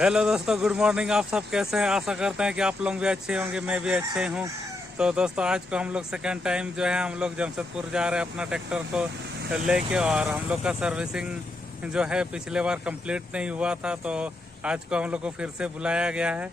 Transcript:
Hello दोस्तों, good morning. आप सब कैसे हैं? आशा करते हैं कि आप लोग भी अच्छे होंगे, मैं भी अच्छे हूं। तो दोस्तों, आज को हम लोग सेकेंड टाइम जो है हम लोग जमशेदपुर जा रहे हैं अपना ट्रैक्टर को लेके। और हम लोग का सर्विसिंग जो है पिछले बार कंप्लीट नहीं हुआ था, तो आज को हम लोग को फिर से बुलाया गया है।